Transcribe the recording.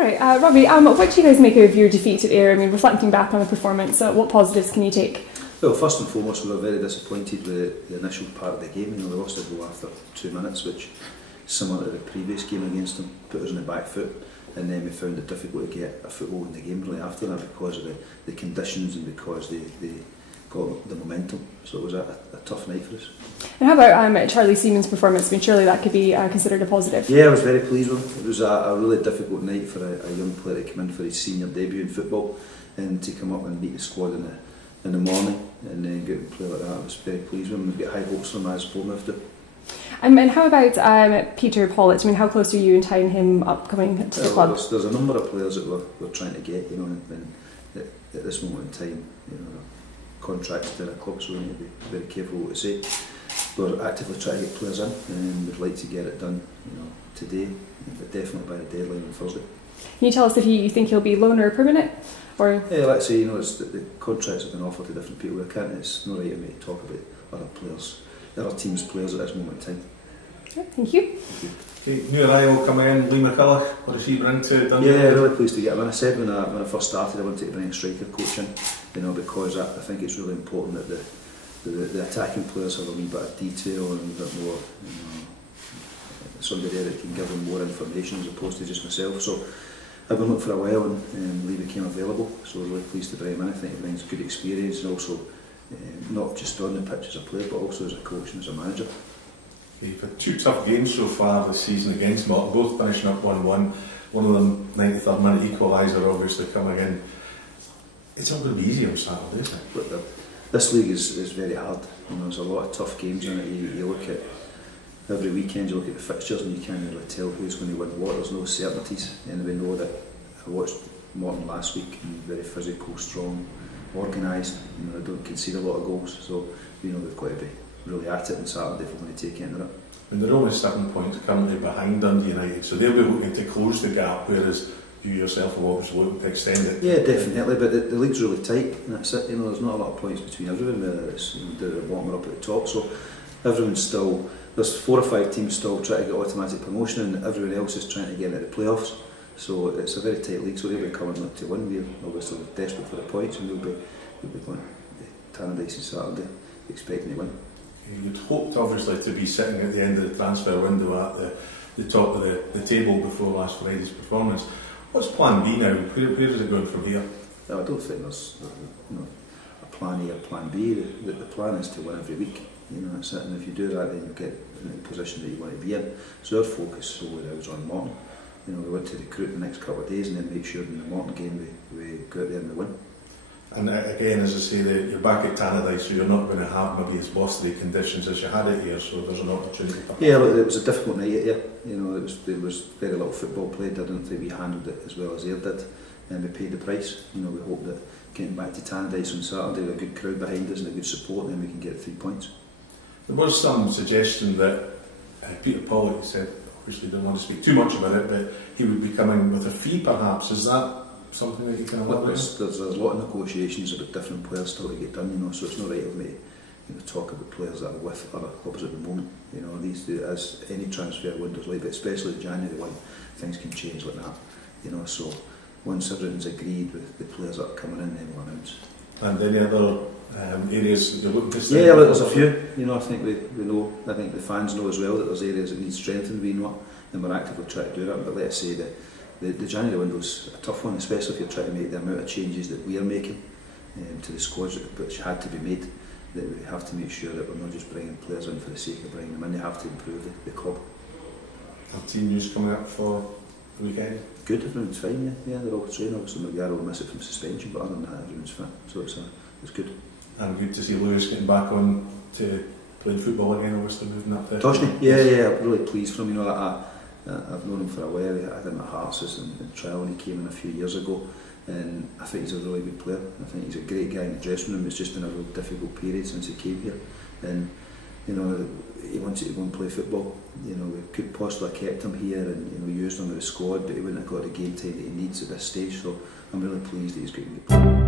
Alright, Robbie, what do you guys make of your defeat at Ayr? I mean, reflecting back on the performance, what positives can you take? Well, first and foremost, we were very disappointed with the initial part of the game. You know, we lost a goal after 2 minutes, which, similar to the previous game against them, put us on the back foot. And then we found it difficult to get a foothold in the game really after that because of the conditions and because they got the momentum. So it was a tough night for us. And how about Charlie Seaman's performance? I mean, surely that could be considered a positive. Yeah, I was very pleased with him. It was a really difficult night for a young player to come in for his senior debut in football and to come up and meet the squad in the morning and then get and play like that. I was very pleased with him. We've got high hopes for him as Bournemouth do. And how about Peter Pollitt? I mean, how close are you in tying him up coming to the club? There's a number of players that we're trying to get, you know, and at this moment in time, you know, contracts to a club, so we need to be very careful what we say. We're actively trying to get players in, and we'd like to get it done, you know, today, but definitely by the deadline on Thursday. Can you tell us if you think he'll be loan or permanent? Or? Yeah, let's say, you know, the contracts have been offered to different people. It's not right of me to talk about other players, other teams' players at this moment in time. Yeah, thank you. Okay, new arrival coming in, Lee McCulloch. What does he bring to Dundee? Yeah, really pleased to get him in. I said when I first started I wanted to bring a striker coach in, you know, because I think it's really important that the attacking players have a wee bit of detail and a bit more, you know, somebody there that can give them more information as opposed to just myself. So I've been looking for a while and Lee became available, so we're really pleased to bring him in. I think he brings good experience and also not just on the pitch as a player but also as a coach and as a manager. You've had 2 tough games so far this season against Morton, both finishing up 1-1. One of them, 93rd minute equaliser, obviously coming in. It's not going to be easy on Saturday, is it? But this league is very hard. You know, there's a lot of tough games in it. You look at every weekend, you look at the fixtures, and you can't really tell who's going to win what. There's no certainties, and we know that. I watched Morton last week, and very physical, strong, organised. You know, they don't concede a lot of goals, so you know they've got to be really at it on Saturday if we're going to take it into it. And they're only 7 points currently behind Dundee United, so they'll be looking to close the gap, whereas you yourself are obviously looking to extend it. Yeah, definitely, but the league's really tight, and that's it. You know, there's not a lot of points between everyone, whether it's down at the bottom or up at the top, so everyone's still, there's 4 or 5 teams still trying to get automatic promotion, and everyone else is trying to get into the playoffs. So it's a very tight league, so they'll be coming up to win. We're obviously desperate for the points, and we'll be going to Tannadice on Saturday, expecting to win. You'd hoped obviously to be sitting at the end of the transfer window at the top of the table before last Friday's performance. What's plan B now? Where is it going from here? No, I don't think there's a plan A or plan B. The plan is to win every week. You know, that's it. And if you do that, then you get in the position that you want to be in. So our focus solely now is on Morton. You know, we want to recruit the next couple of days and then make sure in the Morton game we go out there and we win. And again, as I say, you're back at Tannadice, so you're not going to have maybe as blustery conditions as you had it here, so there's an opportunity. Yeah, look, it was a difficult night here. You know, there was very little football played. I don't think we handled it as well as Ayr did, and we paid the price. You know, we hope that getting back to Tannadice on Saturday with a good crowd behind us and a good support, then we can get 3 points. There was some suggestion that Peter Pollitt said, obviously didn't want to speak too much about it, but he would be coming with a fee perhaps. Is that something that you can elaborate? There's a lot of negotiations about different players still to get done, you know, so it's not right of me to talk about players that are with other clubs at the moment. You know, as any transfer windows like, but especially the January one, things can change like that. You know, so once everyone's agreed with the players that are coming in, then we'll announce. And any other areas that you're looking to strengthen? Yeah, look, there's a few. You know, I think we know. I think the fans know as well that there's areas that need strengthening. We know, and we're actively trying to do that. But let's say that the January window's a tough one, especially if you're trying to make the amount of changes that we are making to the squads, which had to be made. That we have to make sure that we're not just bringing players in for the sake of bringing them in. They have to improve the club. Our team news coming up for the weekend? Good, everyone's fine. Yeah, they're all training. Obviously, McGarry will miss it from suspension, but other than that, everyone's fit. So it's good. And good to see Lewis getting back on to playing football again. Obviously, moving up there. Toshney, yeah, I'm really pleased for him. You know, I've known him for a while. I had him at Hearts in trial when he came in a few years ago, and I think he's a really good player. I think he's a great guy in the dressing room. It's just been a real difficult period since he came here, and you know, he wanted to go and play football. You know, we could possibly have kept him here and, you know, used him with the squad, but he wouldn't have got the game time that he needs at this stage. So I'm really pleased that he's getting good.